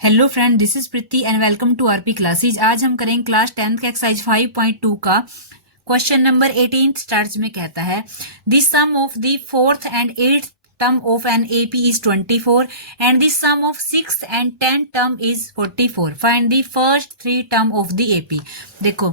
Hello friend, this is Preeti and welcome to RP classes. आज हम करेंगे क्लास 10th का एक्सरसाइज 5.2 का क्वेश्चन नंबर 18 स्टार्ट में कहता है the sum of the fourth and eighth term of an AP is 24 and the sum of sixth and 10th term is 44। Find the first 3 term of the AP. देखो,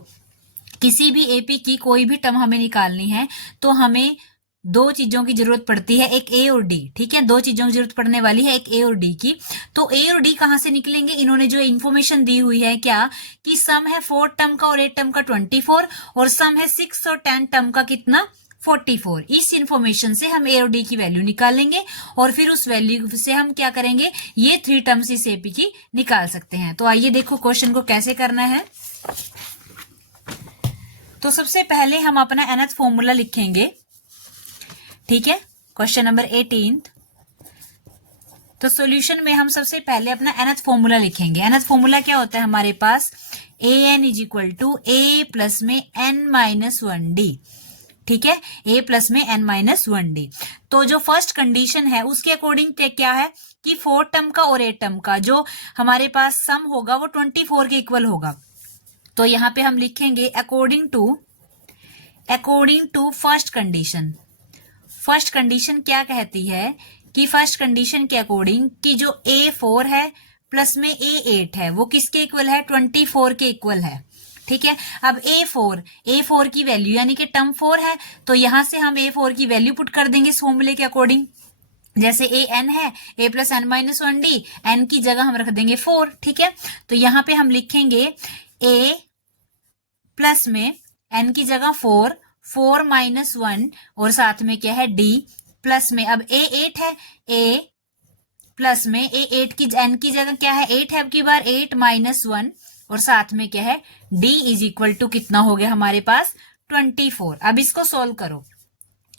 किसी भी AP की कोई भी term हमें निकालनी है तो हमें दो चीजों की जरूरत पड़ती है, एक ए और डी। ठीक है, दो चीजों की जरूरत पड़ने वाली है, एक ए और डी की। तो ए और डी कहां से निकलेंगे? इन्होंने जो इन्फॉर्मेशन दी हुई है क्या कि सम है 4 टर्म का और 8 टर्म का 24 और सम है 6 और 10 टर्म का कितना 44। इस इंफॉर्मेशन से हम ए और डी की वैल्यू निकालेंगे और फिर उस वैल्यू से हम क्या करेंगे, ये 3 टर्म्स इस एपी की निकाल सकते हैं। तो आइए देखो क्वेश्चन को कैसे करना है। तो सबसे पहले हम अपना nth फॉर्मूला लिखेंगे। ठीक है, क्वेश्चन नंबर 18। तो सॉल्यूशन में हम सबसे पहले अपना nth फॉर्मूला लिखेंगे। nth फॉर्मूला क्या होता है हमारे पास? an is equal to a plus में n माइनस 1d। ठीक है, a प्लस में n माइनस 1d। तो जो फर्स्ट कंडीशन है उसके अकॉर्डिंग क्या है कि 4 टर्म का और 8 टर्म का जो हमारे पास सम होगा वो 24 के इक्वल होगा। तो यहां पे हम लिखेंगे according to first condition. First condition क्या कहती है कि फर्स्ट कंडीशन के अकॉर्डिंग कि जो A4 है प्लस में A8 है वो किसके इक्वल है? 24 के इक्वल है। ठीक है, अब A4 की वैल्यू यानी कि टर्म 4 है तो यहां से हम A4 की वैल्यू पुट कर देंगे इस फॉर्मूले के अकॉर्डिंग। जैसे an है a plus n minus 1d, n की जगह हम रख देंगे 4। ठीक है, तो यहां पे हम लिखेंगे a प्लस में n की जगह 4 माइनस 1 और साथ में क्या है d प्लस में अब a8 है, a प्लस में a8 की n की जगह क्या है 8 है, अब की बार 8 माइनस 1 और साथ में क्या है d इज इक्वल टू कितना हो गया हमारे पास 24। अब इसको सोल्व करो।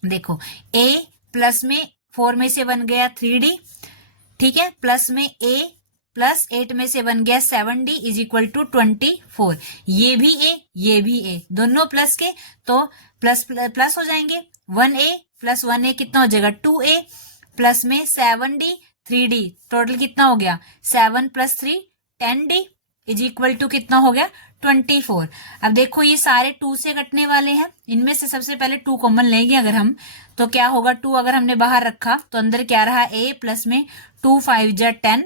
देखो, a प्लस में 4 में से बन गया 3d। ठीक है, प्लस में a प्लस 8 में से बन गया 7d इज इक्वल टू 24। ये भी a दोनों प्लस के तो प्लस प्लस हो जाएंगे। 1a प्लस 1a कितना हो जाएगा 2a प्लस में 7d 3d, टोटल कितना हो गया 7 plus 3 10d is equal to कितना हो गया 24। अब देखो ये सारे 2 से कटने वाले हैं, इनमें से सबसे पहले 2 कॉमन लेंगे अगर हम, तो क्या होगा 2 अगर हमने बाहर रखा तो अंदर क्या रहा a प्लस में 2 5 जा 10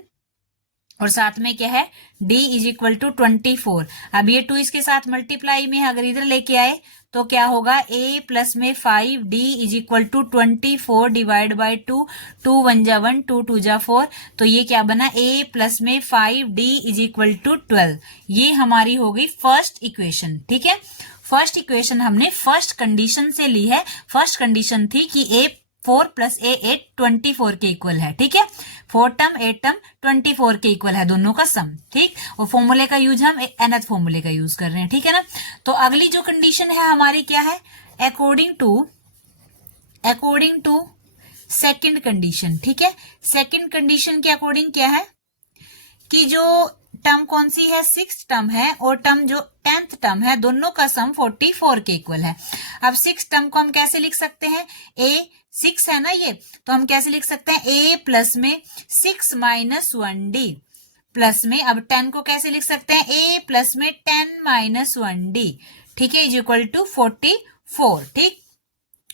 और साथ में क्या है d इज इक्वल टू 24। अब ये 2 इसके साथ मल्टीप्लाई में है, अगर इधर लेके आए तो क्या होगा a प्लस में 5d is equal to 24 divide by 2, 2 1 जा 1, 2 2 जा 4, तो ये क्या बना a प्लस में 5d इज इक्वल टू 12। ये हमारी हो गई फर्स्ट इक्वेशन। ठीक है, फर्स्ट इक्वेशन हमने फर्स्ट कंडीशन से ली है। फर्स्ट कंडीशन थी कि a4 प्लस a8 24 के इक्वल है। ठीक है, 4 टर्म 8 टर्म 24 के इक्वल है दोनों का सम। ठीक, और फॉर्मूले का यूज हम nth फॉर्मूले का यूज कर रहे हैं। ठीक है ना, तो अगली जो कंडीशन है हमारी क्या है? According to second condition. ठीक है, सेकंड कंडीशन के अकॉर्डिंग क्या है कि जो टर्म कौन सी है 6 टर्म है और टर्म जो 10th टर्म है दोनों का सम 44 के इक्वल है। अब 6 टर्म को हम कैसे लिख सकते हैं? a 6 है ना ये, तो हम कैसे लिख सकते हैं a प्लस में 6 माइनस 1d प्लस में अब 10 को कैसे लिख सकते हैं a प्लस में 10 माइनस 1d। ठीक है, इज इक्वल टू 44। ठीक,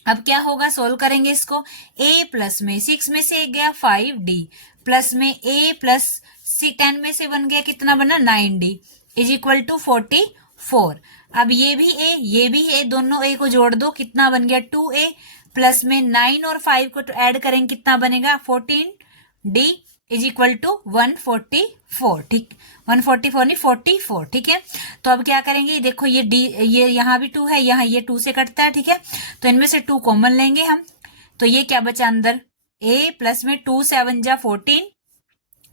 अब क्या होगा सोल्व करेंगे इसको। a प्लस में 6 में से गया 5d प्लस में a प्लस 10 में से बन गया कितना बना 9d इज इक्वल टू 44। अब ये भी a दोनों a को जोड़ दो, कितना बन गया 2a प्लस में 9 और 5 को ऐड करेंगे कितना बनेगा 14d इज इक्वल टू 144। ठीक, 144 नहीं 44। ठीक है, तो अब क्या करेंगे, देखो ये d ये यहाँ भी 2 है, यहाँ ये 2 से कटता है। ठीक है, तो इनमें से 2 कॉमन लेंगे हम, तो ये क्या बचा अंदर a प्लस में 2 7 जा 14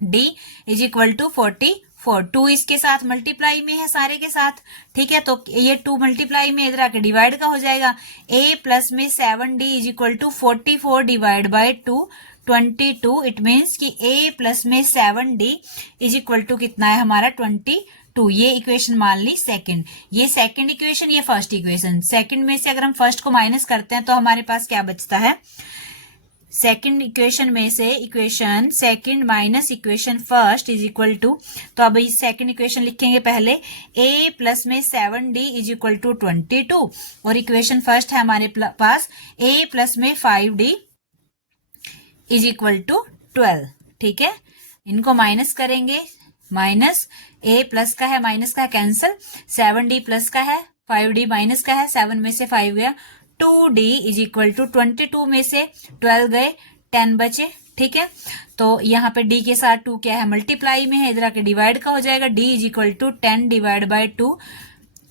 d इज इक्वल टू 44। 2 इसके साथ मल्टीप्लाई में है सारे के साथ। ठीक है, तो ये 2 मल्टीप्लाई में इधर आके डिवाइड का हो जाएगा। a प्लस में 7d is equal to 44 divide by 2 22। It means कि a प्लस में 7d इज इक्वल टू कितना है हमारा 22। ये इक्वेशन मान ली सेकंड। ये सेकंड इक्वेशन, ये फर्स्ट इक्वेशन। सेकंड में से अगर हम फर्स्ट को माइनस करते हैं तो हमारे पास क्या बचता है सेकंड इक्वेशन में से equation second minus equation first is equal to, तो अब इस सेकंड इक्वेशन लिखेंगे पहले a प्लस में 7d इज इक्वल टू 22 और इक्वेशन फर्स्ट है हमारे पास a प्लस में 5d इज इक्वल टू 12। ठीक है, इनको माइनस करेंगे, माइनस a प्लस का है माइनस का है कैंसिल, 7d प्लस का है 5d माइनस का है, 7 में से 5 गया, 2d इज इक्वल टू 22 में से 12 गए 10 बचे। ठीक है, तो यहाँ पे d के साथ 2 क्या है मल्टीप्लाई में है, इधर आके डिवाइड का हो जाएगा, d is equal to 10 divide by 2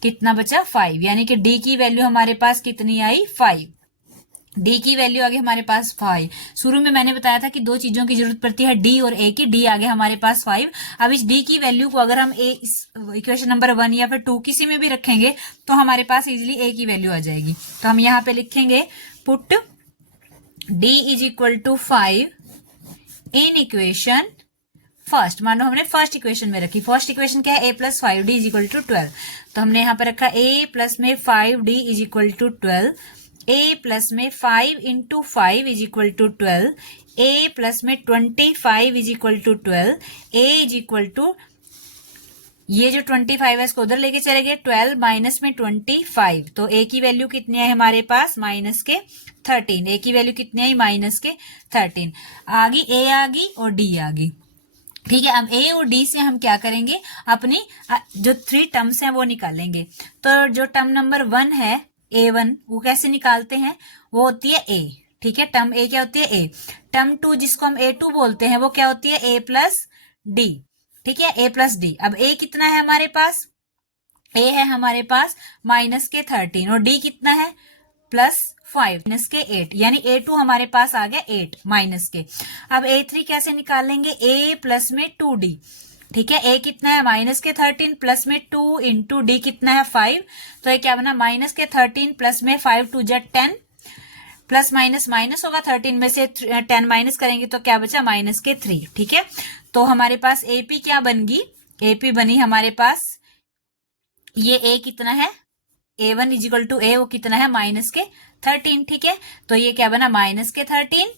कितना बचा 5, यानी कि d की वैल्यू हमारे पास कितनी आई 5। d की वैल्यू आ गई हमारे पास 5। शुरू में मैंने बताया था कि दो चीजों की जरूरत पड़ती है d और a की, d आ गया हमारे पास 5। अब इस d की वैल्यू को अगर हम इस इक्वेशन नंबर 1 या फिर 2 किसी में भी रखेंगे तो हमारे पास इजिली a की वैल्यू आ जाएगी। तो हम यहाँ पे लिखेंगे put d is equal to 5 in equation first. मान लो हमने फर्स्ट इक्वेशन में रखी, फर्स्ट इक्वेशन क्या है a plus 5d is equal to 12, तो हमने यहाँ पे रखा a प्लस में 5d is equal to 12, a plus में 5 into 5 is equal to 12, a plus में 25 is equal to 12, a is equal to ये जो 25 है इसको उधर लेके चले गए, 12 माइनस में 25, तो a की वैल्यू कितनी है हमारे पास माइनस के 13, a की वैल्यू कितनी आई माइनस के 13 आ गई, a आ गई और d आ गई। ठीक है, अब a और d से हम क्या करेंगे, अपनी जो 3 टर्म्स हैं वो निकालेंगे। तो जो टर्म नंबर 1 है a1 वो कैसे निकालते हैं, वो होती है a। ठीक है, टर्म a क्या होती है a। टर्म 2 जिसको हम a2 बोलते हैं वो क्या होती है a प्लस d। ठीक है, a प्लस d। अब a कितना है हमारे पास, a है हमारे पास माइनस के 13 और d कितना है प्लस 5 माइनस के 8, यानी a2 हमारे पास आ गया 8 माइनस के। अब a3 कैसे निकालेंगे, a प्लस में 2d। ठीक है, a कितना है माइनस के 13 प्लस में 2 इंटू d कितना है 5, तो ये क्या बना माइनस के 13 प्लस में 5 2 जा 10, प्लस माइनस माइनस होगा, 13 में से 10 माइनस करेंगे तो क्या बचा माइनस के 3। ठीक है, तो हमारे पास AP क्या बन गई, AP बनी हमारे पास ये a कितना है a1 इजिकल टू a वो कितना है माइनस के 13। ठीक है, तो ये क्या बना माइनस के 13,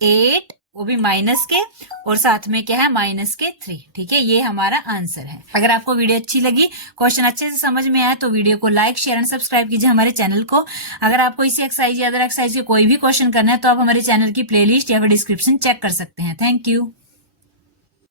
8 वो भी माइनस के और साथ में क्या है माइनस के 3। ठीक है, ये हमारा आंसर है। अगर आपको वीडियो अच्छी लगी, क्वेश्चन अच्छे से समझ में आया तो वीडियो को लाइक शेयर एंड सब्सक्राइब कीजिए हमारे चैनल को। अगर आपको इसी एक्सरसाइज या अदर एक्सरसाइज के कोई भी क्वेश्चन करना है तो आप हमारे चैनल की प्लेलिस्ट या फिर डिस्क्रिप्शन चेक कर सकते हैं। Thank you.